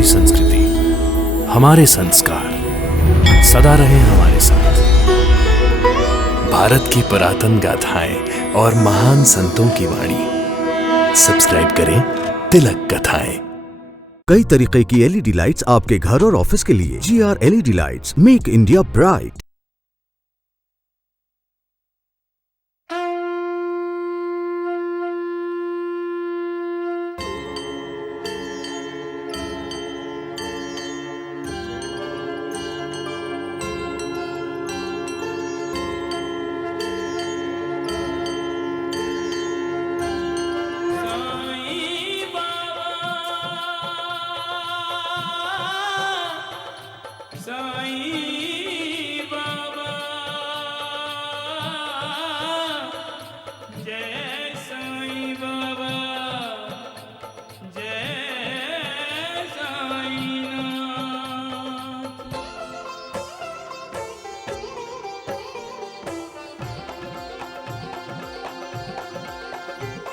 हमारी संस्कृति, हमारे संस्कार सदा रहे हमारे साथ। भारत की पुरातन गाथाएं और महान संतों की वाणी। सब्सक्राइब करें तिलक कथाएं। कई तरीके की एलईडी लाइट्स आपके घर और ऑफिस के लिए। GR LED lights, make India bright.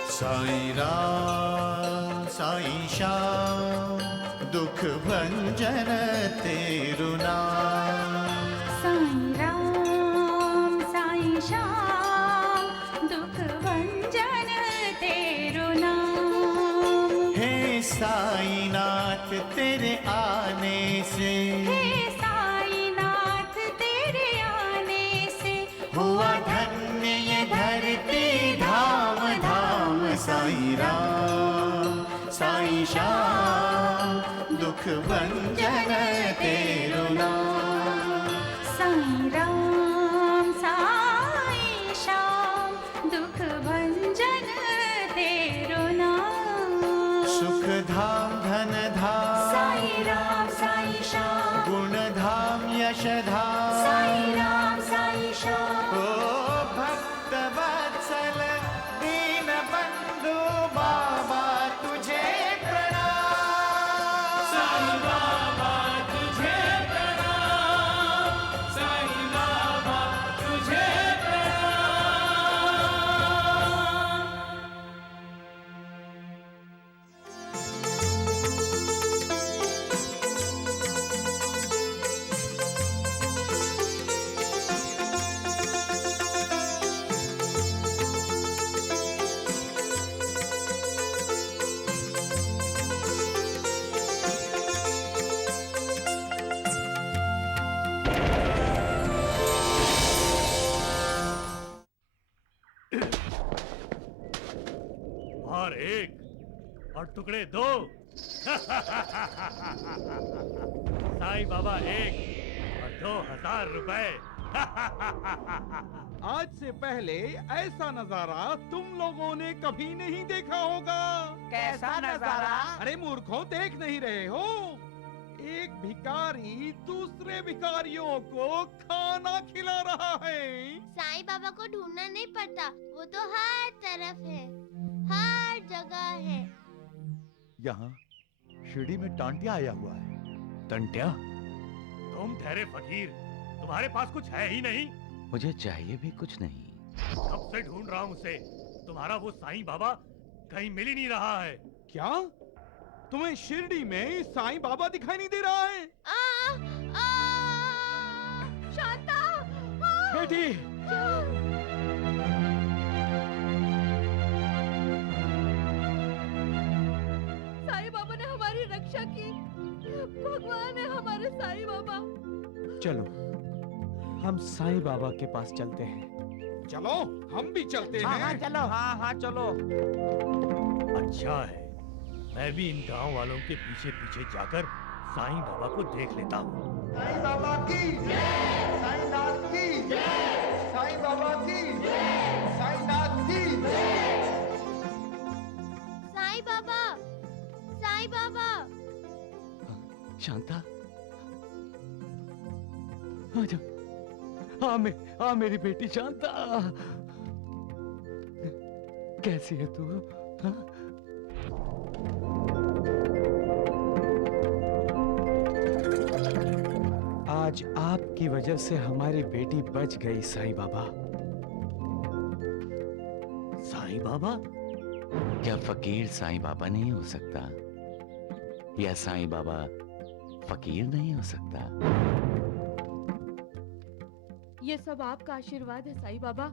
Sai Ram Sai Shyam दुख भंजन तेरु नाम। साईं राम साईं श्याम दुख भंजन तेरु नाम। हे साईं नाथ तेरे आने से, हे साईं नाथ तेरे आने से हुआ धन्य ये धरती धाम धाम। साईं राम साईं श्याम दुख भंजन तेरु नाम। साईं राम साईं श्याम दुख भंजन तेरु नाम। सुख धाम धन धाम साईं राम साईं श्याम गुण धाम यश धाम। साईं राम साईं श्याम ओ भक्त वत्सल दीन बंधु बाबा तुझे प्रणाम। साईं बाबा तुझे प्रणाम। साईं बाबा तुझे प्रणाम। और एक और टुकड़े दो। साईं बाबा एक और 2000 रुपए। आज से पहले ऐसा नजारा तुम लोगों ने कभी नहीं देखा होगा। कैसा नजारा? अरे मूर्खों, देख नहीं रहे हो? एक भिखारी दूसरे भिखारियों को खाना खिला रहा है। साईं बाबा को ढूंढना नहीं पड़ता, वो तो हर तरफ है, हर जगह है। यहाँ शिरडी में टांटिया आया हुआ है। टंट्या? तुम ठहरे फकीर, तुम्हारे पास कुछ है ही नहीं। मुझे चाहिए भी कुछ नहीं। कब से ढूंढ रहा हूँ उसे। तुम्हारा वो साईं बाबा कहीं मिल ही नहीं रहा है। क्या तुम्हें शिरडी में साईं बाबा दिखाई नहीं दे रहा है? शांता बेटी, साईं बाबा ने हमारी रक्षा की। भगवान है हमारे साईं बाबा। चलो हम साईं बाबा के पास चलते हैं। चलो हम भी चलते हैं। हाँ चलो। हाँ चलो। अच्छा है, मैं भी इन गांव वालों के पीछे पीछे जाकर साईं बाबा को देख लेता हूँ। साईं बाबा की जय, साईं नाथ की जय, साईं बाबा की जय, साईं नाथ की जय। साईं बाबा, साईं बाबा। शांता, आजा। हाँ मेरी बेटी शांता, कैसी है तू? हाँ? आज आपकी वजह से हमारी बेटी बच गई साईं बाबा। साईं बाबा? क्या फकीर साईं बाबा नहीं हो सकता? या साईं बाबा फकीर नहीं हो सकता? ये सब आपका आशीर्वाद है साईं बाबा,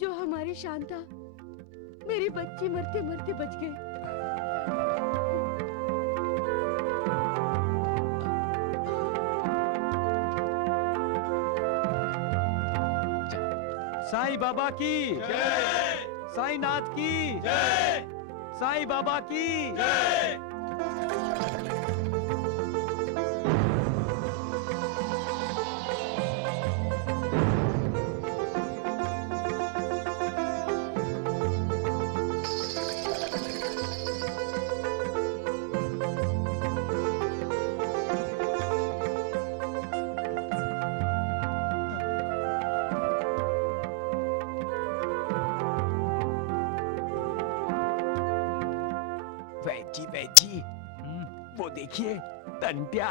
जो हमारी शांता, मेरी बच्ची मरते मरते बच गई। साईं बाबा की जय, साईं नाथ की जय, साईं बाबा की जय। वैजी वो देखिए टंट्या।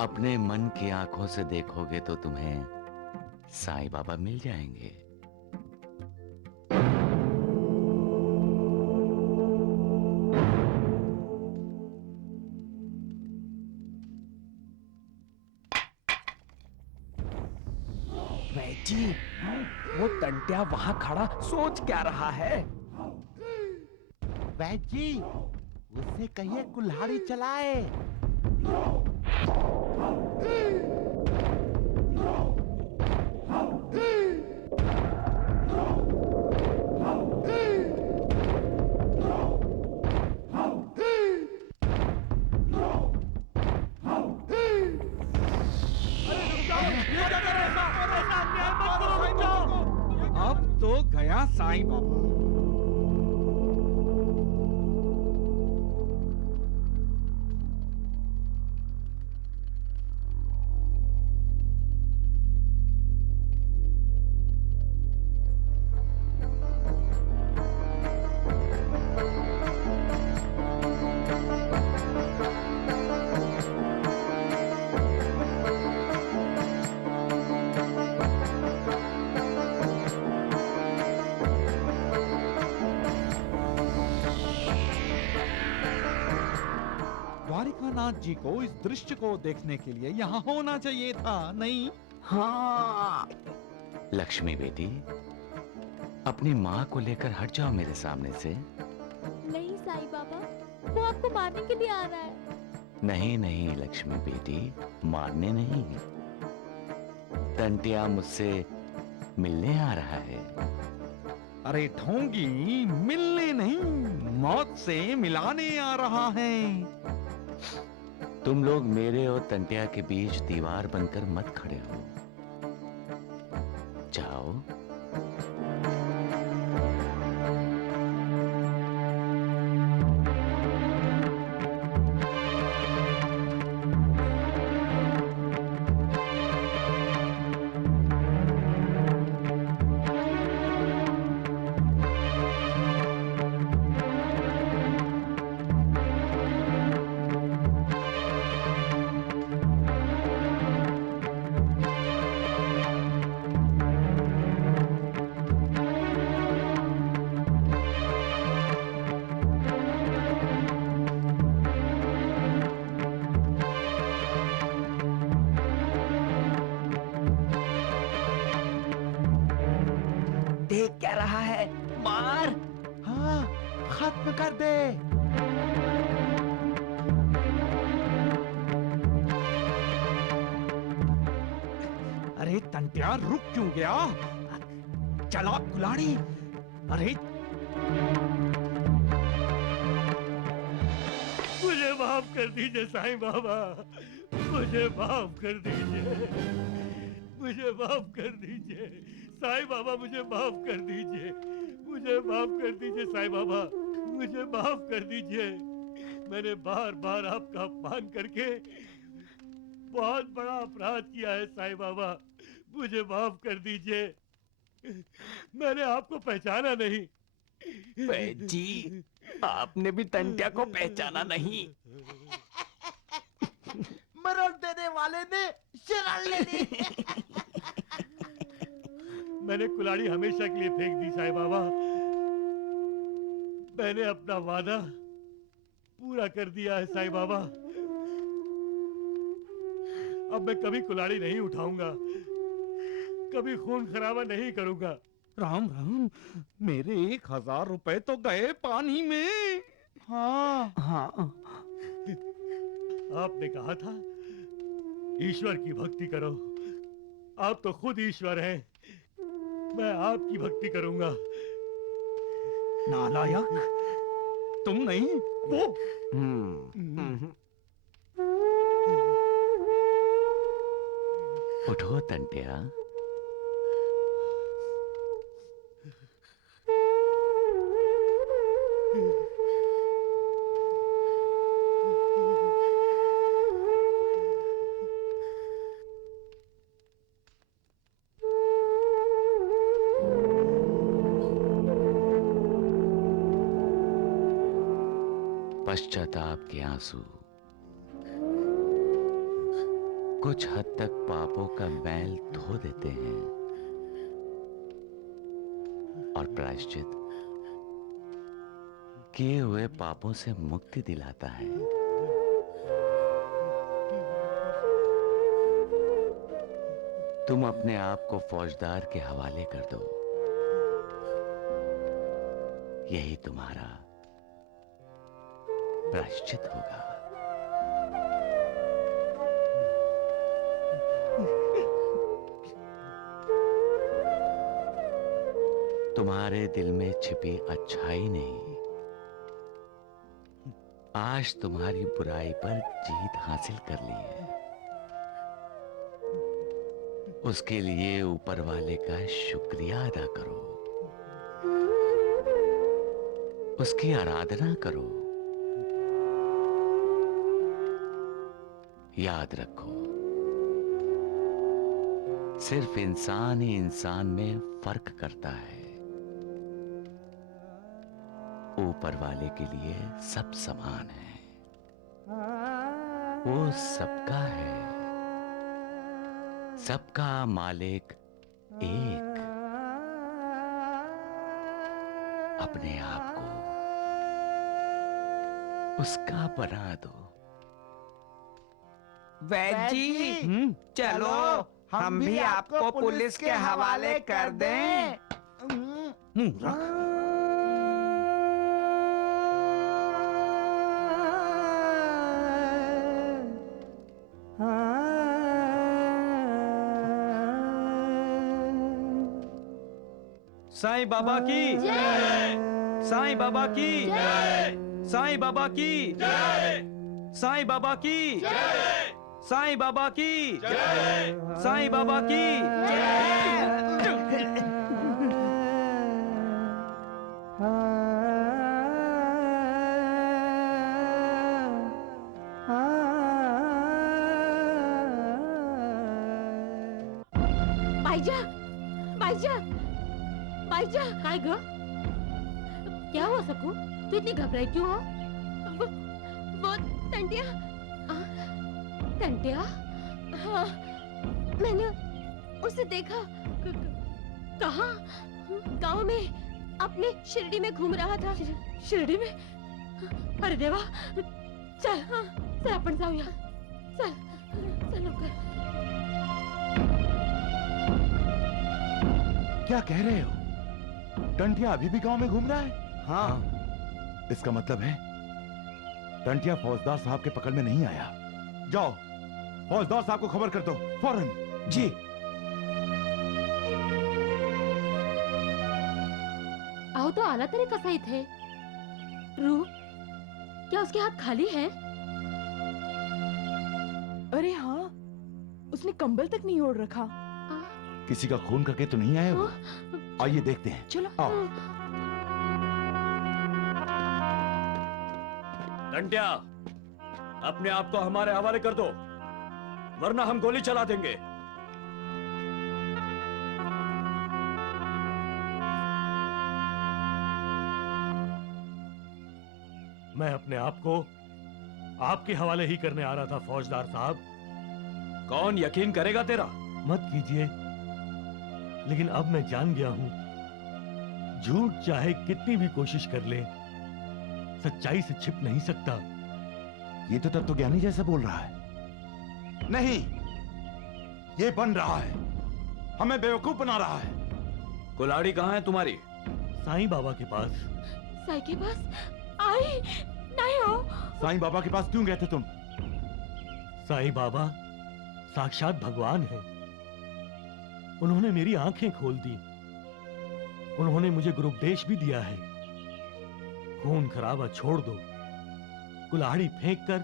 अपने मन की आंखों से देखोगे तो तुम्हें साईं बाबा मिल जाएंगे। वैजी वो टंट्या वहां खड़ा सोच क्या रहा है? वैजी उससे कहिए कुल्हाड़ी चलाए। अब तो गया साईं बाबा। द्वारिकानाथ जी को इस दृश्य को देखने के लिए यहाँ होना चाहिए था, नहीं? हाँ लक्ष्मी बेटी, अपनी माँ को लेकर हट जाओ मेरे सामने से। नहीं साईं बाबा, वो आपको मारने के लिए आ रहा है। नहीं नहीं लक्ष्मी बेटी, मारने नहीं। टंटिया मुझसे मिलने आ रहा है। अरे ढोंगी, मिलने नहीं, मौत से मिलाने आ रहा है। तुम लोग मेरे और टंटिया के बीच दीवार बनकर मत खड़े हो। जाओ। देख क्या रहा है? मार। हाँ, खत्म कर दे। अरे टंट्या, रुक क्यों गया? चला कुल्हाड़ी। अरे मुझे माफ कर दीजिए साईं बाबा, मुझे माफ कर दीजिए, मुझे माफ कर दीजिए साईं बाबा, मुझे माफ कर दीजिए, मुझे माफ कर दीजिए साईं बाबा, मुझे माफ कर दीजिए। मैंने बार बार आपका अपमान करके बहुत बड़ा अपराध किया है साईं बाबा, मुझे माफ कर दीजिए। मैंने आपको पहचाना नहीं। जी, आपने भी टंट्या को पहचाना नहीं। मरण देने वाले ने शरण ले ली। मैंने कुल्हाड़ी हमेशा के लिए फेंक दी साईं बाबा। मैंने अपना वादा पूरा कर दिया है साईं बाबा। अब मैं कभी कुल्हाड़ी नहीं उठाऊंगा, कभी खून खराबा नहीं करूंगा। राम राम, मेरे 1000 रुपए तो गए पानी में। हाँ हाँ। आपने कहा था ईश्वर की भक्ति करो, आप तो खुद ईश्वर हैं। मैं आपकी भक्ति करूंगा। नालायक, तुम नहीं वो। उठो टंटिया। पश्चाताप के आंसू कुछ हद तक पापों का मैल धो देते हैं और प्रायश्चित किए हुए पापों से मुक्ति दिलाता है। तुम अपने आप को फौजदार के हवाले कर दो, यही तुम्हारा प्रायश्चित होगा। तुम्हारे दिल में छिपी अच्छाई ने आज तुम्हारी बुराई पर जीत हासिल कर ली है। उसके लिए ऊपर वाले का शुक्रिया अदा करो, उसकी आराधना करो। याद रखो, सिर्फ इंसान ही इंसान में फर्क करता है। ऊपर वाले के लिए सब समान है, वो सबका है, सबका मालिक एक। अपने आप को उसका बना दो। वैद जी, चलो हम भी आपको पुलिस के हवाले कर दें। साईं बाबा की जय, साईं बाबा की जय, साईं बाबा की जय, साईं बाबा की जय, साईं बाबा की जय, साईं बाबा की भाईजा, भाईजा, भाईजा। हाय गो, क्या हुआ सकू? तू इतनी घबराई क्यों हो? वो टंटिया। टंटिया? हाँ, मैंने उसे देखा। कहाँ? गांव में, अपने शिरडी में घूम रहा था। शिरडी में? अरे देवा, चल, चल अपन जाऊया। चल, चल लवकर। क्या कह रहे हो? टंटिया अभी भी गांव में घूम रहा है? हाँ। इसका मतलब है टंटिया फौजदार साहब के पकड़ में नहीं आया। जाओ, फौजदार साहब को खबर कर दो फौरन। जी। आओ तो आला तरी कसा इथे? रूप, क्या उसके हाथ खाली हैं? अरे हाँ, उसने कंबल तक नहीं ओढ़ रखा। किसी का खून करके तो नहीं आए वो? आइए देखते हैं। चलो। आओ। टंटिया, अपने आप को हमारे हवाले कर दो, वरना हम गोली चला देंगे। मैं अपने आप को आपके हवाले ही करने आ रहा था फौजदार साहब। कौन यकीन करेगा तेरा? मत कीजिए, लेकिन अब मैं जान गया हूं, झूठ चाहे कितनी भी कोशिश कर ले, सच्चाई से छिप नहीं सकता। ये तो तब तो ज्ञानी जैसा बोल रहा है। नहीं, ये बन रहा है, हमें बेवकूफ बना रहा है। कुल्हाड़ी कहाँ है तुम्हारी? साईं बाबा के पास। साईं के पास? आई नहीं हो। साईं बाबा के पास क्यों गए थे तुम? साईं बाबा साक्षात भगवान हैं। उन्होंने मेरी आंखें खोल दी। उन्होंने मुझे गुरुपदेश भी दिया है। खून खराबा छोड़ दो, कुल्हाड़ी फेंक कर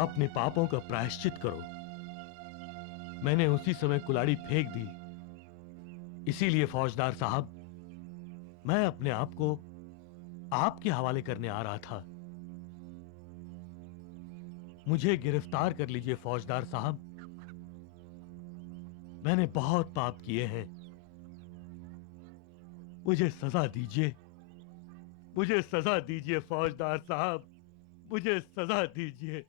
अपने पापों का प्रायश्चित करो। मैंने उसी समय कुल्हाड़ी फेंक दी। इसीलिए फौजदार साहब, मैं अपने आप को आपके हवाले करने आ रहा था। मुझे गिरफ्तार कर लीजिए फौजदार साहब। मैंने बहुत पाप किए हैं। मुझे सजा दीजिए, मुझे सजा दीजिए फौजदार साहब, मुझे सजा दीजिए,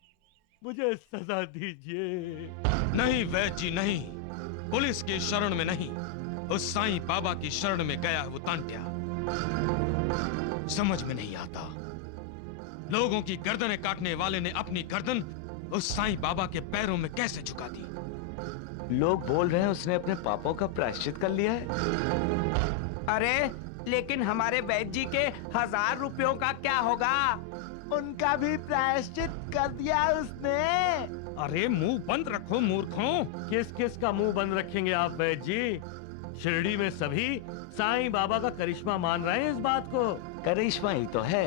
मुझे सजा दीजिए। नहीं वैद्य जी नहीं, पुलिस की शरण में नहीं, उस साईं बाबा की शरण में गया वो तांट्या। समझ में नहीं आता, लोगों की गर्दनें काटने वाले ने अपनी गर्दन उस साईं बाबा के पैरों में कैसे झुका दी? लोग बोल रहे हैं उसने अपने पापों का प्रायश्चित कर लिया है। अरे लेकिन हमारे वैद्य जी के 1000 रुपयों का क्या होगा? उनका भी प्रायश्चित कर दिया उसने। अरे मुंह बंद रखो मूर्खों। किस किस का मुंह बंद रखेंगे आप वैद्य जी? शिरडी में सभी साईं बाबा का करिश्मा मान रहे हैं इस बात को। करिश्मा ही तो है।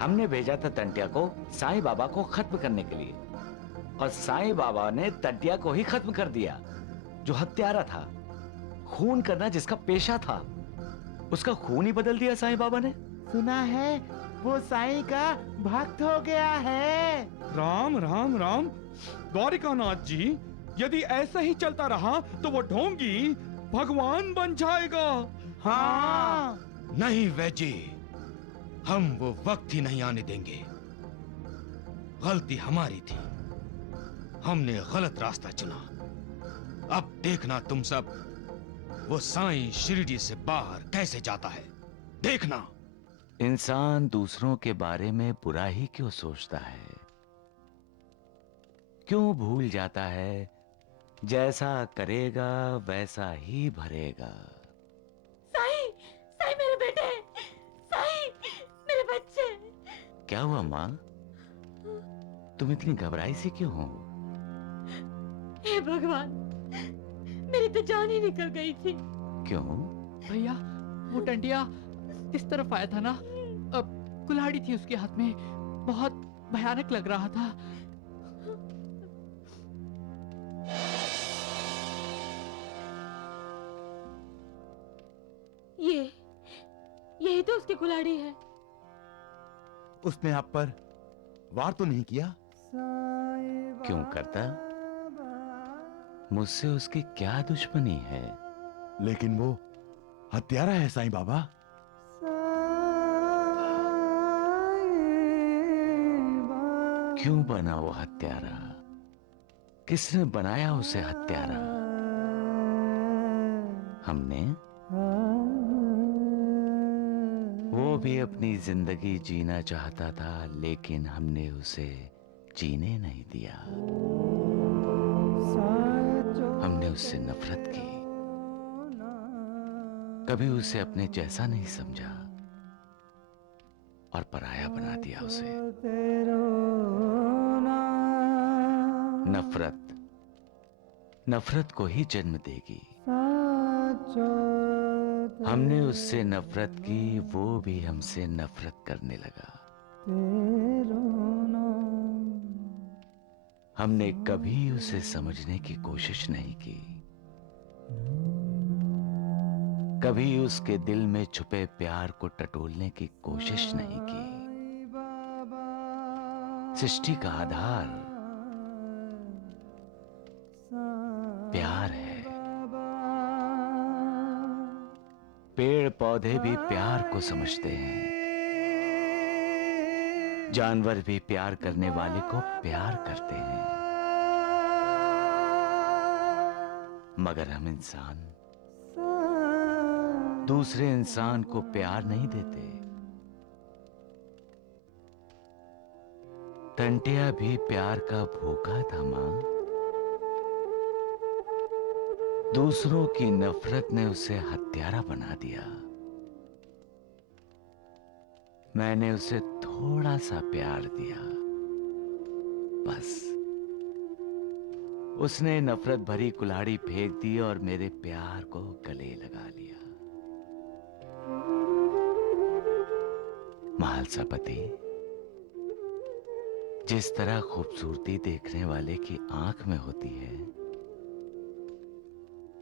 हमने भेजा था टंटिया को साईं बाबा को खत्म करने के लिए, और साईं बाबा ने टंटिया को ही खत्म कर दिया, जो हत्यारा था। खून करना जिसका पेशा था, उसका खून ही बदल दिया साईं बाबा ने। सुना है वो साईं का भक्त हो गया है। राम राम राम। द्वारिकानाथ जी, यदि ऐसा ही चलता रहा तो वो ढोंगी भगवान बन जाएगा। हाँ। नहीं वैद्य जी, हम वो वक्त ही नहीं आने देंगे। गलती हमारी थी, हमने गलत रास्ता चुना। अब देखना तुम सब, वो साईं शिरडी से बाहर कैसे जाता है, देखना। इंसान दूसरों के बारे में बुरा ही क्यों सोचता है? क्यों भूल जाता है जैसा करेगा वैसा ही भरेगा। साईं, साईं मेरे बेटे, साईं मेरे बच्चे। क्या हुआ माँ? तुम इतनी घबराई सी क्यों हो? हे भगवान, मेरी तो जान ही निकल गई थी। क्यों? भैया वो टंटिया इस तरफ आया था ना, अब कुल्हाड़ी थी उसके हाथ में, बहुत भयानक लग रहा था। यही तो उसकी कुल्हाड़ी है। उसने आप पर वार तो नहीं किया? क्यों करता? मुझसे उसकी क्या दुश्मनी है? लेकिन वो हत्यारा है साईं बाबा। क्यों बना वो हत्यारा? किसने बनाया उसे हत्यारा? हमने? वो भी अपनी जिंदगी जीना चाहता था, लेकिन हमने उसे जीने नहीं दिया। हमने उससे नफरत की, कभी उसे अपने जैसा नहीं समझा और पराया बना दिया उसे। नफरत नफरत को ही जन्म देगी। हमने उससे नफरत की, वो भी हमसे नफरत करने लगा। हमने कभी उसे समझने की कोशिश नहीं की, कभी उसके दिल में छुपे प्यार को टटोलने की कोशिश नहीं की। सृष्टि का आधार प्यार है। पेड़ पौधे भी प्यार को समझते हैं, जानवर भी प्यार करने वाले को प्यार करते हैं, मगर हम इंसान दूसरे इंसान को प्यार नहीं देते। टंटिया भी प्यार का भूखा था मां। दूसरों की नफरत ने उसे हत्यारा बना दिया। मैंने उसे थोड़ा सा प्यार दिया, बस। उसने नफरत भरी कुल्हाड़ी फेंक दी और मेरे प्यार को गले लगा लिया। महालसापति, जिस तरह खूबसूरती देखने वाले की आंख में होती है,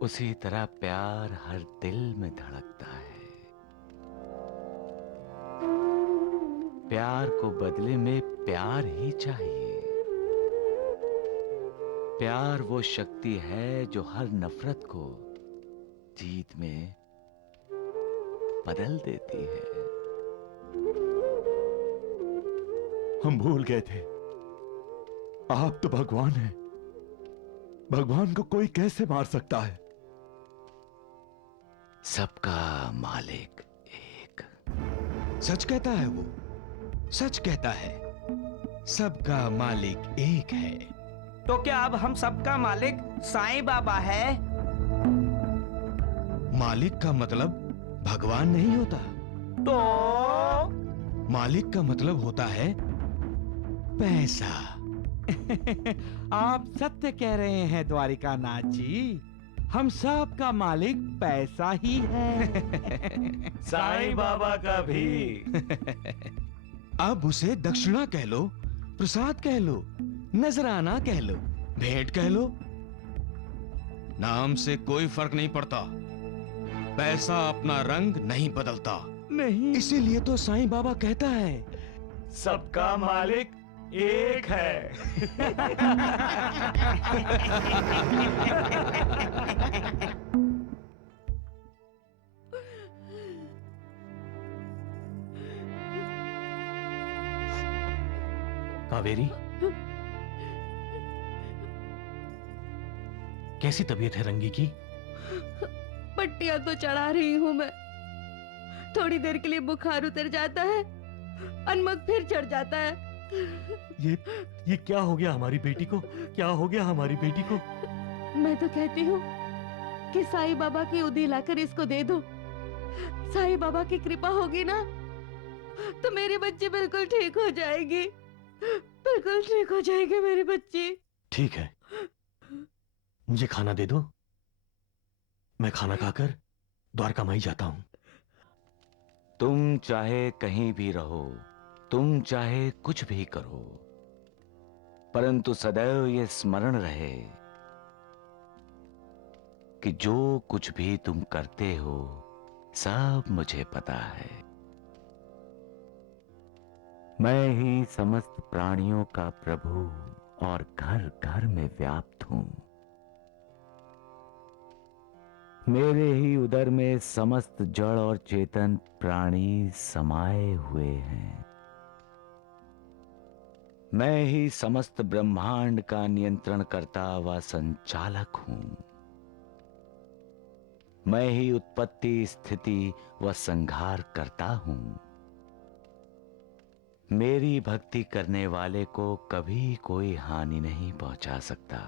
उसी तरह प्यार हर दिल में धड़कता है। प्यार को बदले में प्यार ही चाहिए। प्यार वो शक्ति है जो हर नफरत को जीत में बदल देती है। हम भूल गए थे, आप तो भगवान हैं। भगवान को कोई कैसे मार सकता है? सबका मालिक एक। सच कहता है वो, सच कहता है। सबका मालिक एक है। तो क्या अब हम सबका मालिक साईं बाबा है? मालिक का मतलब भगवान नहीं होता। तो मालिक का मतलब होता है पैसा। आप सत्य कह रहे हैं द्वारिकानाथ जी। हम सब का मालिक पैसा ही है। साईं बाबा का भी। अब उसे दक्षिणा कह लो, प्रसाद कह लो, नजराना कह लो, भेंट कह लो, नाम से कोई फर्क नहीं पड़ता। पैसा अपना रंग नहीं बदलता। नहीं, इसीलिए तो साईं बाबा कहता है सबका मालिक एक है। कावेरी, कैसी तबीयत है रंगी की? पट्टियां तो चढ़ा रही हूँ मैं। थोड़ी देर के लिए बुखार उतर जाता है, अनमक फिर चढ़ जाता है। ये क्या हो गया हमारी बेटी को? क्या हो गया हमारी बेटी को? मैं तो कहती हूँ कि साईं बाबा की उदी लाकर इसको दे दो। साईं बाबा की कृपा होगी ना, तो मेरी बच्ची बिल्कुल ठीक हो जाएगी। बिल्कुल ठीक हो जाएगी मेरी बच्ची। ठीक है, मुझे खाना दे दो। मैं खाना खाकर द्वारका माई जाता हूं। तुम चाहे कहीं भी रहो, तुम चाहे कुछ भी करो, परंतु सदैव ये स्मरण रहे कि जो कुछ भी तुम करते हो सब मुझे पता है। मैं ही समस्त प्राणियों का प्रभु और घर घर में व्याप्त हूं। मेरे ही उदर में समस्त जड़ और चेतन प्राणी समाये हुए हैं। मैं ही समस्त ब्रह्मांड का नियंत्रण करता व संचालक हूं। मैं ही उत्पत्ति, स्थिति व संहार करता हूं। मेरी भक्ति करने वाले को कभी कोई हानि नहीं पहुंचा सकता।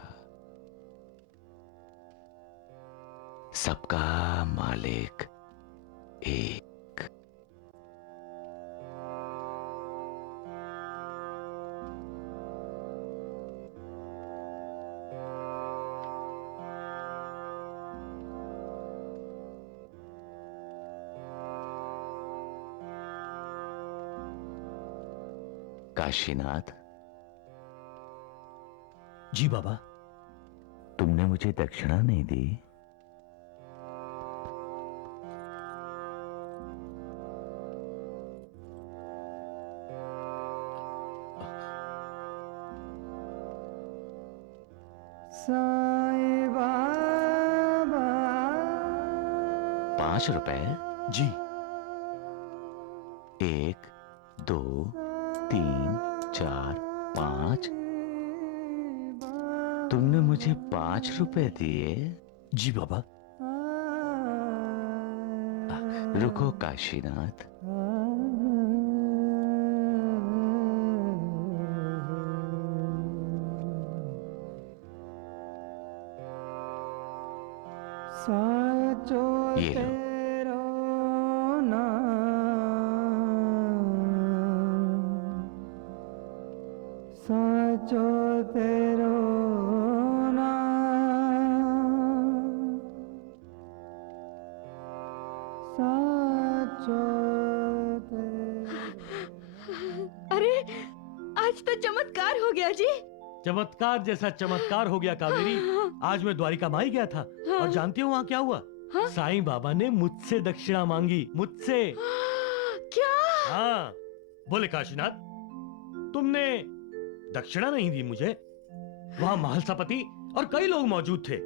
सबका मालिक एक। काशीनाथ जी बाबा। तुमने मुझे दक्षिणा नहीं दी। साईं बाबा। 5 रुपए? जी। 1 2 3 4 5। तुमने मुझे 5 रुपए दिए? जी बाबा। रुको काशीनाथ। ये लो। साचो तेरो अरे आज तो चमत्कार हो गया जी। चमत्कार जैसा चमत्कार हो गया कावेरी। आज मैं द्वारिका माई गया था और जानती हो वहाँ क्या हुआ? साईं बाबा ने मुझसे दक्षिणा मांगी, मुझसे। क्या? हाँ, बोले काशीनाथ तुमने दक्षिणा नहीं दी मुझे। वहाँ महलसापति और कई लोग मौजूद थे,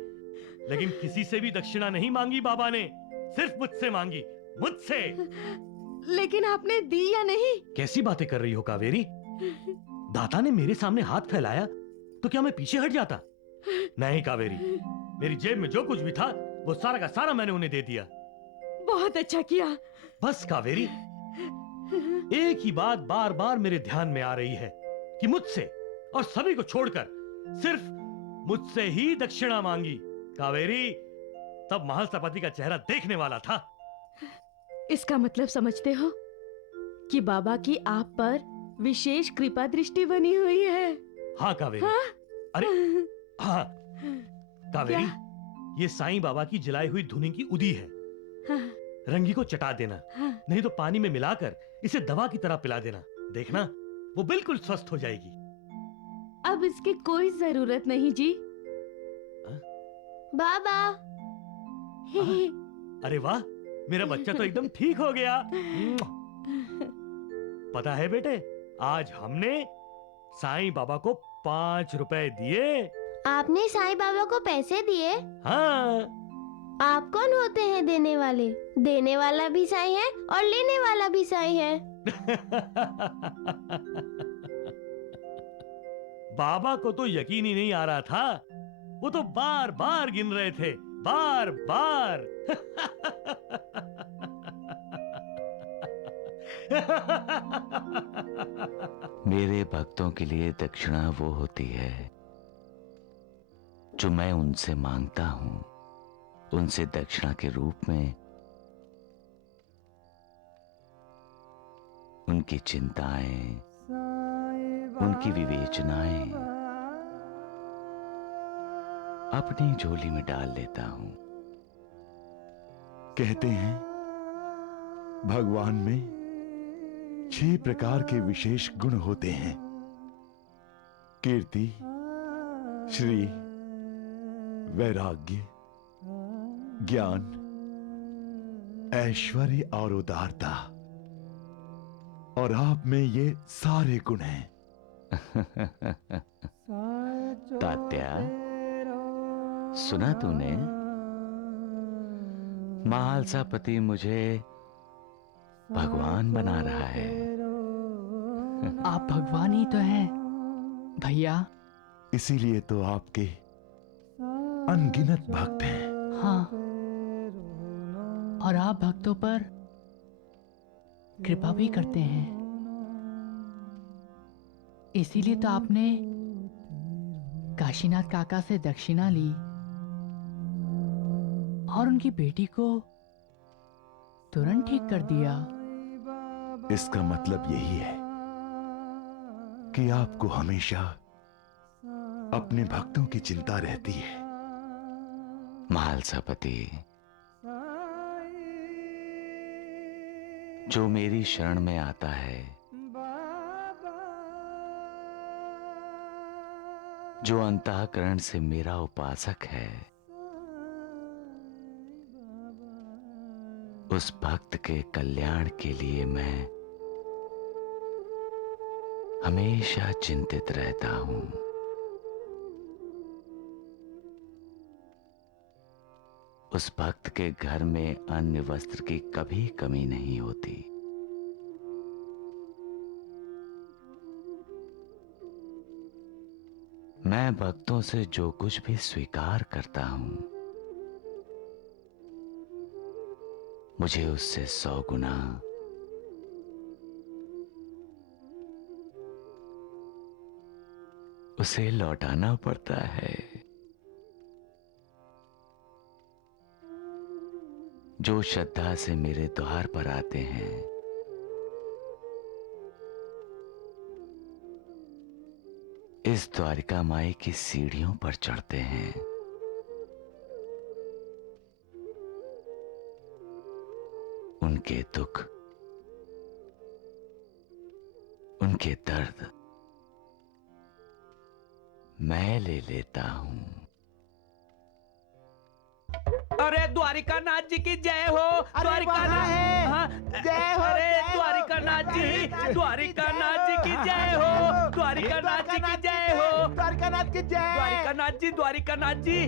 लेकिन किसी से भी दक्षिणा नहीं मांगी बाबा ने, सिर्फ मुझसे मांगी, मुझसे। लेकिन आपने दी या नहीं? कैसी बातें कर रही हो कावेरी? दाता ने मेरे सामने हाथ फैलाया तो क्या मैं पीछे हट जाता? नहीं कावेरी, मेरी जेब में जो कुछ भी था वो सारा का सारा मैंने उन्हें दे दिया। बहुत अच्छा किया। बस कावेरी, एक ही बात बार बार मेरे ध्यान में आ रही है कि मुझसे और सभी को छोड़कर सिर्फ मुझसे ही दक्षिणा मांगी। कावेरी, तब महलसापति का चेहरा देखने वाला था। इसका मतलब समझते हो कि बाबा की आप पर विशेष कृपा दृष्टि बनी हुई है। हाँ कावेरी। हाँ? अरे हाँ कावेरी, ये साईं बाबा की जलाई हुई धुनी की उदी है। हाँ। रंगी को चटा देना, हाँ। नहीं तो पानी में मिलाकर इसे दवा की तरह पिला देना। देखना वो बिल्कुल स्वस्थ हो जाएगी। अब इसकी कोई जरूरत नहीं जी। बाबा। अरे वाह, मेरा बच्चा तो एकदम ठीक हो गया। पता है बेटे, आज हमने साईं बाबा को 5 रुपए दिए। आपने साईं बाबा को पैसे दिए? हाँ। आप कौन होते हैं देने वाले? देने वाला भी साईं है और लेने वाला भी साईं है। बाबा को तो यकीन ही नहीं आ रहा था, वो तो बार बार गिन रहे थे, बार बार। मेरे भक्तों के लिए दक्षिणा वो होती है जो मैं उनसे मांगता हूं। उनसे दक्षिणा के रूप में उनकी चिंताएं, उनकी विवेचनाएं अपनी झोली में डाल लेता हूं। कहते हैं भगवान में 6 प्रकार के विशेष गुण होते हैं: कीर्ति, श्री, वैराग्य, ज्ञान, ऐश्वर्य और उदारता। और आप में ये सारे गुण हैं। तात्या, सुना तूने? महलसापति मुझे भगवान बना रहा है। आप भगवान ही तो हैं भैया। इसीलिए तो आपके अनगिनत भक्त हैं। हाँ, और आप भक्तों पर कृपा भी करते हैं। इसीलिए तो आपने काशीनाथ काका से दक्षिणा ली और उनकी बेटी को तुरंत ठीक कर दिया। इसका मतलब यही है कि आपको हमेशा अपने भक्तों की चिंता रहती है। महलसापति, जो मेरी शरण में आता है, जो अंतःकरण से मेरा उपासक है, उस भक्त के कल्याण के लिए मैं हमेशा चिंतित रहता हूं। उस भक्त के घर में अन्न वस्त्र की कभी कमी नहीं होती। मैं भक्तों से जो कुछ भी स्वीकार करता हूं, मुझे उससे 100 गुना उसे लौटाना पड़ता है। जो श्रद्धा से मेरे द्वार पर आते हैं, इस द्वारिका माई की सीढ़ियों पर चढ़ते हैं। उनके दुख, उनके दर्द मैं ले लेता हूं। अरे द्वारिकानाथ जी की जय हो। द्वारिकानाथ है जय हो। अरे द्वारिकानाथ जी, द्वारिकानाथ जी की जय हो। द्वारिकानाथ जी की जय हो। द्वारिकानाथ की जय। द्वारिकानाथ जी, द्वारिकानाथ जी,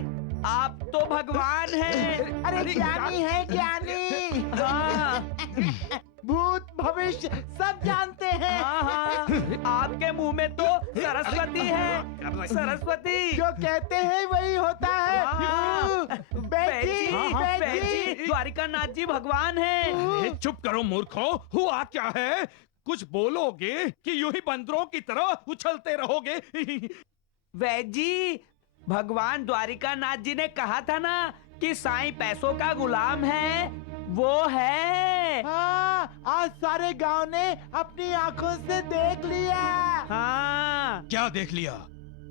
आप तो भगवान हैं। अरे ज्ञानी है ज्ञानी। हाँ। भूत भविष्य सब जानते हैं। हाँ हाँ, आपके मुंह में तो सरस्वती है। सरस्वती जो कहते हैं वही होता है। बेटी, द्वारिकानाथ जी भगवान हैं। चुप करो मूर्खों, हुआ क्या है? कुछ बोलोगे कि यूं ही बंदरों की तरह उछलते रहोगे? वैद जी, भगवान द्वारिकानाथ जी ने कहा था ना कि साईं पैसों का गुलाम है। वो है। हाँ, आज सारे गांव ने अपनी आंखों से देख लिया। हाँ। क्या देख लिया?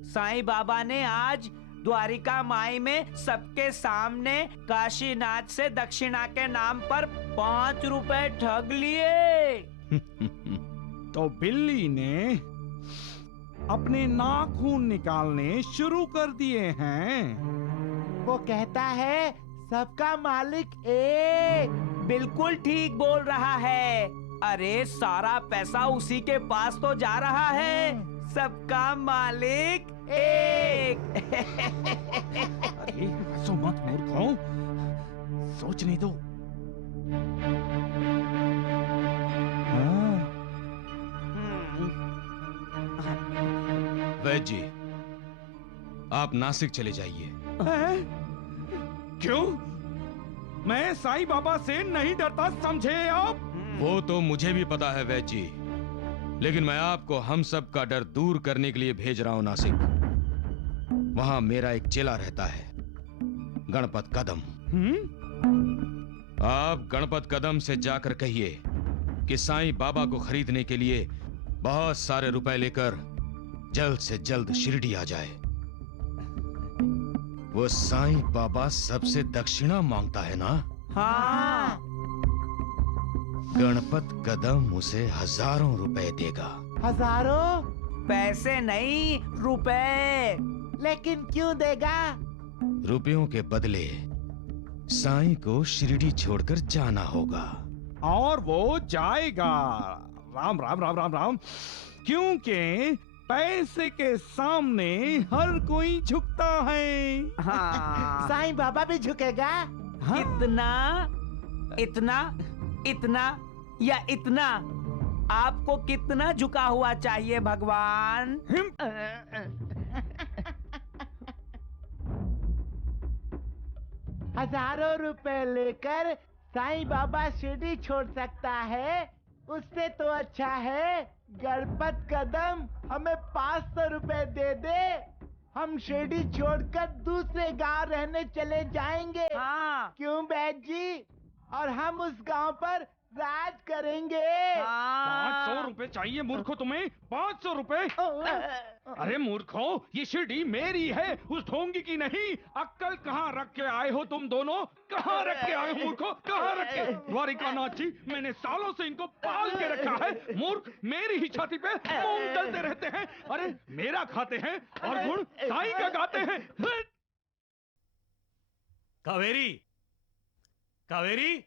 साईं बाबा ने आज द्वारिका माई में सबके सामने काशीनाथ से दक्षिणा के नाम पर 5 रुपए ठग लिए। तो बिल्ली ने अपने नाखून निकालने शुरू कर दिए हैं। वो कहता है सबका मालिक एक। बिल्कुल ठीक बोल रहा है। अरे सारा पैसा उसी के पास तो जा रहा है। सबका मालिक एक। अरे हंसो मत मूर्खों, सोचने दो। वैद जी, आप नासिक चले जाइए। क्यों? मैं साईं बाबा से नहीं डरता, समझे आप? वो तो मुझे भी पता है वैद जी, लेकिन मैं आपको हम सब का डर दूर करने के लिए भेज रहा हूं नासिक। वहां मेरा एक चेला रहता है, गणपत कदम। आप गणपत कदम से जाकर कहिए कि साईं बाबा को खरीदने के लिए बहुत सारे रुपए लेकर जल्द से जल्द शिरडी आ जाए। वो साईं बाबा सबसे दक्षिणा मांगता है ना? हाँ। गणपत कदम उसे हजारों रुपए देगा। हजारों? पैसे नहीं, रुपए। लेकिन क्यों देगा? रुपयों के बदले साईं को शिरडी छोड़कर जाना होगा। और वो जाएगा। राम राम राम राम राम। क्योंकि पैसे के सामने हर कोई झुकता है। हाँ। साईं बाबा भी झुकेगा। हाँ? इतना, इतना, इतना या इतना? आपको कितना झुका हुआ चाहिए भगवान? हजारों रुपए लेकर साईं बाबा शिरडी छोड़ सकता है, उससे तो अच्छा है गणपत कदम हमें 500 रुपए दे दे, हम शिरडी छोड़कर दूसरे गांव रहने चले जाएंगे। हाँ। क्यों बैद जी? और हम उस गांव पर राज करेंगे। 500 रुपए चाहिए मूर्खों तुम्हें? 500 रुपए? अरे मूर्खों, ये शिरडी मेरी है, उस ढोंगी की नहीं। अक्कल कहाँ रख के आए हो तुम दोनों? कहाँ रख के आए हो मूर्खों? कहाँ रख के? द्वारिकानाथ जी, मैंने सालों से इनको पाल के रखा है। मूर्ख मेरी ही छाती पे मूंग दलते रहते हैं। अरे मेरा खाते हैं और गुण साईं का गाते हैं। कावेरी, कावेरी।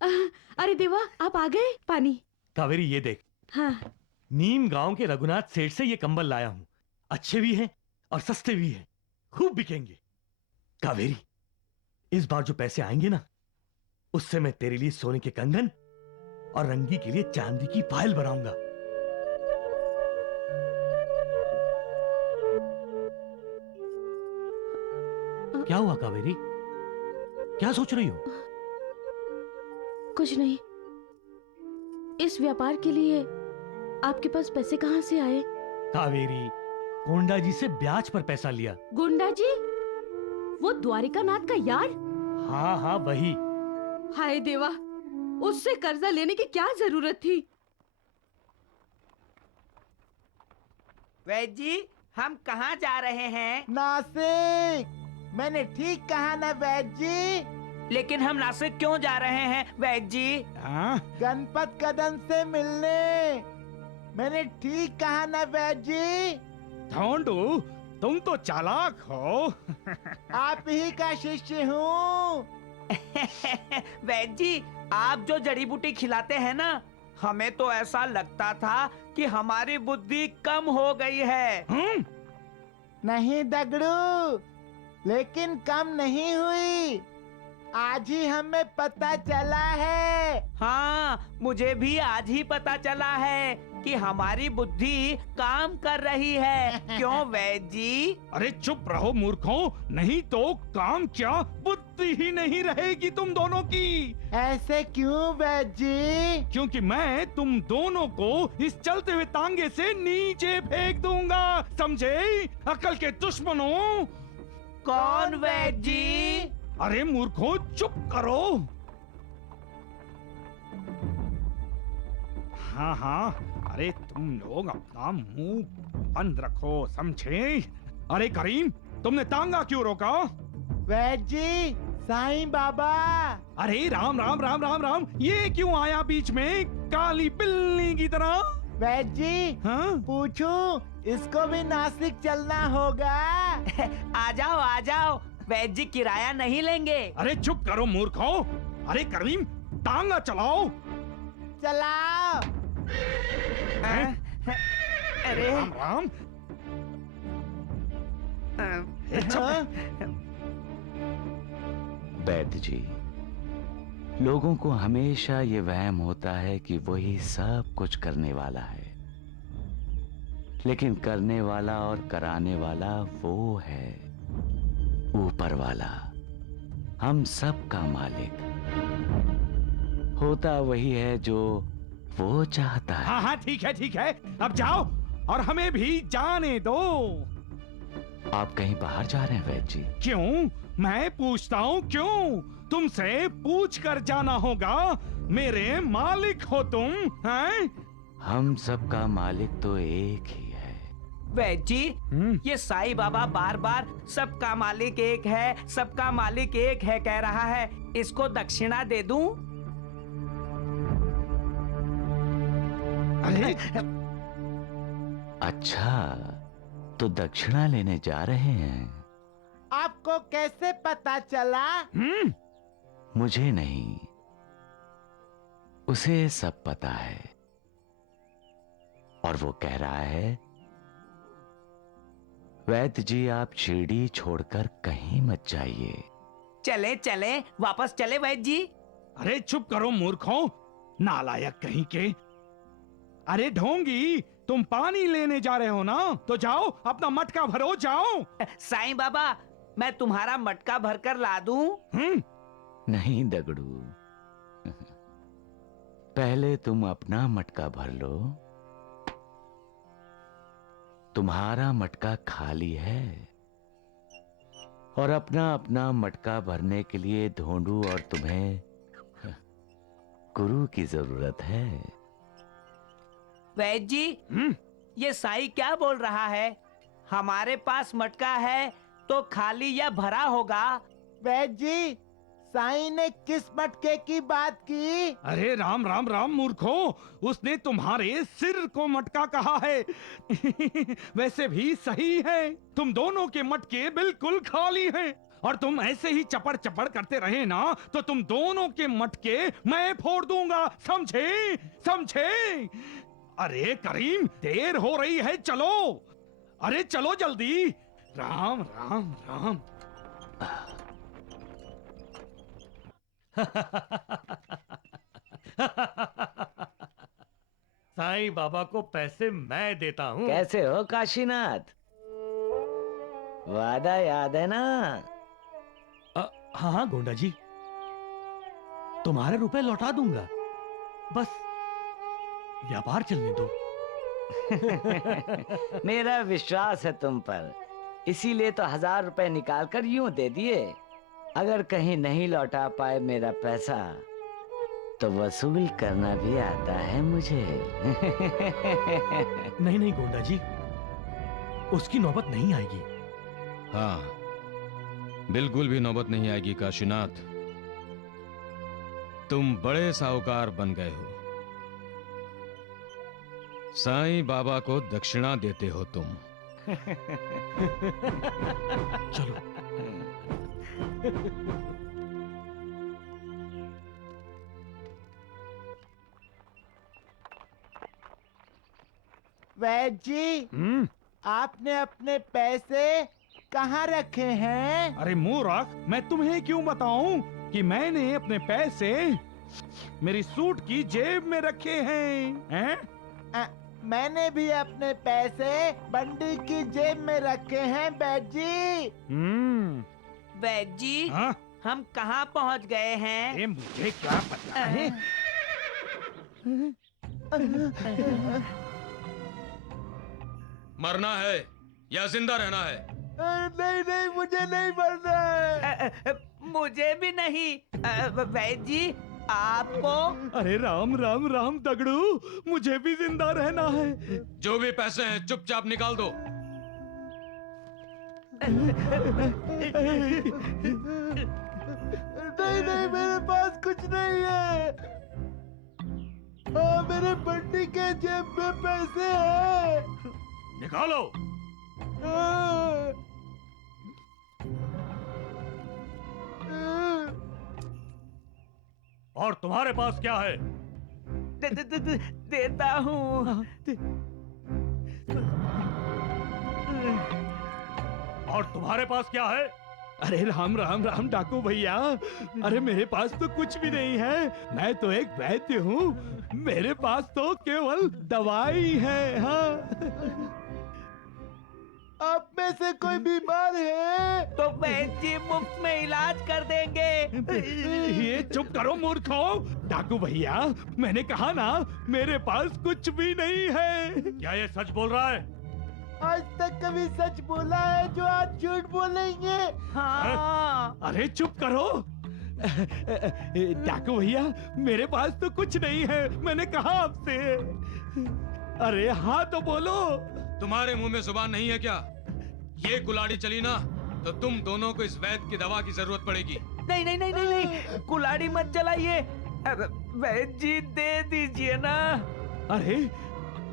अरे देवा, आप आ गए? पानी। कावेरी ये देख। हाँ। नीम गांव के रघुनाथ सेठ से ये कंबल लाया हूं। अच्छे भी हैं और सस्ते भी हैं, खूब बिकेंगे। कावेरी, इस बार जो पैसे आएंगे ना, उससे मैं तेरे लिए सोने के कंगन और रंगी के लिए चांदी की पायल बनाऊंगा। क्या हुआ कावेरी? क्या सोच रही हो? कुछ नहीं। इस व्यापार के लिए आपके पास पैसे कहाँ से आए? कावेरी, गोंडा जी से ब्याज पर पैसा लिया। गुंडा जी? वो द्वारिकानाथ का यार? हाँ हाँ वही। हाय देवा, उससे कर्जा लेने की क्या जरूरत थी? वैद्य जी, हम कहाँ जा रहे हैं? नासिक। मैंने ठीक कहा ना वैद्य जी? लेकिन हम नासिक क्यों जा रहे हैं वैद्य जी? गणपत कदम से मिलने। मैंने ठीक कहा ना वैद्य जी? ढोंडू, तुम तो चालाक हो। आप ही का शिष्य हूँ। वैद्य जी, आप जो जड़ी बूटी खिलाते हैं ना, हमें तो ऐसा लगता था कि हमारी बुद्धि कम हो गई है। नहीं दगड़ू, लेकिन कम नहीं हुई। आज ही हमें पता चला है। हाँ, मुझे भी आज ही पता चला है कि हमारी बुद्धि काम कर रही है। क्यों वैद्य जी? अरे चुप रहो मूर्खों, नहीं तो काम क्या बुद्धि ही नहीं रहेगी तुम दोनों की। ऐसे क्यों वैद्य जी? क्योंकि मैं तुम दोनों को इस चलते हुए तांगे से नीचे फेंक दूंगा, समझे? अकल के दुश्मनों। कौन वैद्य जी? अरे मूर्खों, चुप करो। हाँ हाँ, अरे तुम लोग अपना मुंह बंद रखो, समझे? अरे करीम, तुमने तांगा क्यों रोका? वैद्य जी, साईं बाबा। अरे राम राम राम राम राम, ये क्यों आया बीच में काली बिल्ली की तरह? वैद्य जी, हाँ? पूछूं, इसको भी नासिक चलना होगा? आ जाओ, वैद्य जी किराया नहीं लेंगे। अरे चुप करो मूर्खों। अरे करीम, तांगा चलाओ। चलाओ। अरे राम राम। वैद्य जी, लोगों को हमेशा ये वहम होता है कि वही सब कुछ करने वाला है, लेकिन करने वाला और कराने वाला वो है ऊपर वाला, हम सब का मालिक। होता वही है जो वो चाहता है। हाँ हाँ, ठीक है, अब जाओ और हमें भी जाने दो। आप कहीं बाहर जा रहे हैं वैद्य जी? क्यों? मैं पूछता हूँ क्यों? तुमसे पूछ कर जाना होगा। मेरे मालिक हो तुम, हैं? हम सबका मालिक तो एक ही है। वैद्य जी, ये साईं बाबा बार बार सबका मालिक एक है, सबका मालिक एक है कह रहा है। इसको दक्षिणा दे दूं? अरे अच्छा, तो दक्षिणा लेने जा रहे हैं? आपको कैसे पता चला? मुझे नहीं, उसे सब पता है, और वो कह रहा है वैद्य जी, आप शिरडी छोड़कर कहीं मत जाइए। चले, वापस चले वैद्य जी। अरे चुप करो मूर्खों, नालायक कहीं के। अरे ढोंगी, तुम पानी लेने जा रहे हो ना, तो जाओ अपना मटका भरो, जाओ। साईं बाबा, मैं तुम्हारा मटका भरकर ला दूं? नहीं दगड़ू, पहले तुम अपना मटका भर लो। तुम्हारा मटका खाली है, और अपना अपना मटका भरने के लिए ढोंडू और तुम्हें गुरु की जरूरत है। वैद्य जी, ये साईं क्या बोल रहा है? हमारे पास मटका है तो खाली या भरा होगा? वैद्य जी, साईं ने किस मटके की बात की? अरे राम राम राम मूर्खों, उसने तुम्हारे सिर को मटका कहा है। वैसे भी सही है, तुम दोनों के मटके बिल्कुल खाली हैं, और तुम ऐसे ही चपड़ चपड़ करते रहे ना, तो तुम दोनों के मटके मैं फोड़ दूंगा, समझे? अरे करीम, देर हो रही है, चलो। अरे चलो जल्दी। राम राम राम। साईं बाबा को पैसे मैं देता हूँ। कैसे हो काशीनाथ? वादा याद है ना? हाँ गोंडा जी, तुम्हारे रुपए लौटा दूंगा, बस व्यापार चलने दो। मेरा विश्वास है तुम पर, इसीलिए तो 1000 रुपए निकाल कर यूं दे दिए। अगर कहीं नहीं लौटा पाए मेरा पैसा तो वसूल करना भी आता है मुझे। नहीं नहीं गोंडा जी, उसकी नौबत नहीं आएगी। हाँ, बिल्कुल भी नौबत नहीं आएगी काशीनाथ। तुम बड़े साहूकार बन गए हो। साईं बाबा को दक्षिणा देते हो तुम। चलो। वैद्य जी, आपने अपने पैसे कहाँ रखे हैं? अरे मूर्ख, मैं तुम्हें क्यों बताऊं कि मैंने अपने पैसे मेरी सूट की जेब में रखे हैं? मैंने भी अपने पैसे बंडी की जेब में रखे हैं वैद्य जी। वैद्य जी, हाँ? हम कहाँ पहुँच गए हैं? मुझे क्या पता है? मरना है या जिंदा रहना है? नहीं नहीं, मुझे नहीं मरना है। मुझे भी नहीं। वैद्य जी, आपको? अरे राम राम राम दगड़ू, मुझे भी जिंदा रहना है। जो भी पैसे हैं चुपचाप निकाल दो। नहीं नहीं, मेरे पास कुछ नहीं है। मेरे बंडी के जेब में पैसे हैं। निकालो। और तुम्हारे पास क्या है? देता हूँ। और तुम्हारे पास क्या है? अरे राम राम राम डाकू भैया, अरे मेरे पास तो कुछ भी नहीं है। मैं तो एक वैद्य हूँ, मेरे पास तो केवल दवाई है। हाँ, आप में से कोई बीमार है तो वैद्य जी मुफ्त में इलाज कर देंगे। ये चुप करो मूर्खो। डाकू भैया, मैंने कहा ना मेरे पास कुछ भी नहीं है। क्या ये सच बोल रहा है? आज तक कभी सच बोला है जो आज झूठ बोलेंगे? हाँ। अरे चुप करो। डाकू भैया, मेरे पास तो कुछ नहीं है, मैंने कहा आपसे। अरे हाँ तो बोलो। तुम्हारे मुंह में जुबान नहीं है क्या? ये कुल्हाड़ी चली ना तो तुम दोनों को इस वैद्य की दवा की जरूरत पड़ेगी। नहीं नहीं नहीं नहीं नहीं, कुल्हाड़ी मत जलाइए। वैद्य जी दे दीजिए ना। अरे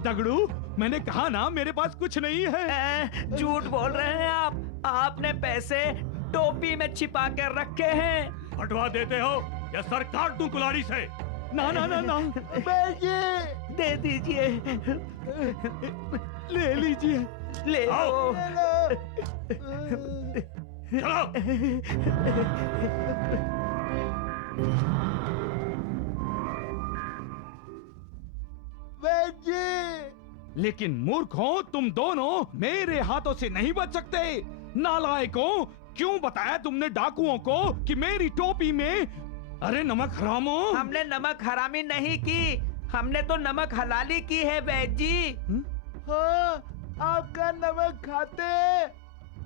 दगड़ू, मैंने कहा ना मेरे पास कुछ नहीं है। झूठ बोल रहे हैं आप। आपने पैसे टोपी में छिपा कर रखे हैं। हटवा देते हो या सर काट दूं कुल्हाड़ी से? ना ना ना ना। दे दीजिए। ले लीजिए। ले लो। चलो। लेकिन मूर्खों, तुम दोनों मेरे हाथों से नहीं बच सकते। नालायकों, क्यों बताया तुमने डाकुओं को कि मेरी टोपी में? अरे नमक हरामो। हमने नमक हरामी नहीं की, हमने तो नमक हलाली की है वैद्य जी। हाँ, आपका नमक खाते हैं,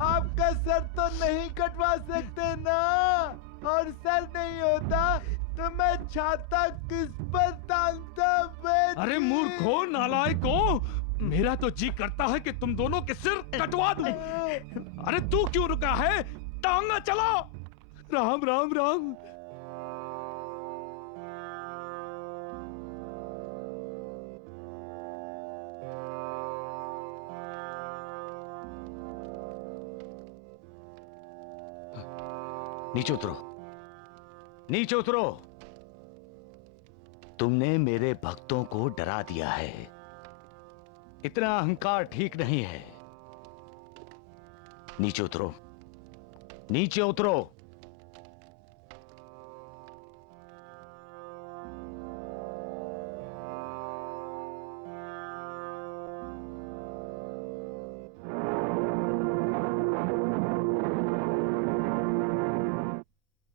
आपका सर तो नहीं कटवा सकते ना। और सर नहीं होता तो मैं छाता किस पर टांगता? अरे मूर्खों, नालायकों, मेरा तो जी करता है कि तुम दोनों के सिर कटवा दूं। अरे तू क्यों रुका है? टांगा चला। राम राम राम। नीचे उतरो, नीचे उतरो। तुमने मेरे भक्तों को डरा दिया है। इतना अहंकार ठीक नहीं है। नीचे उतरो, नीचे उतरो।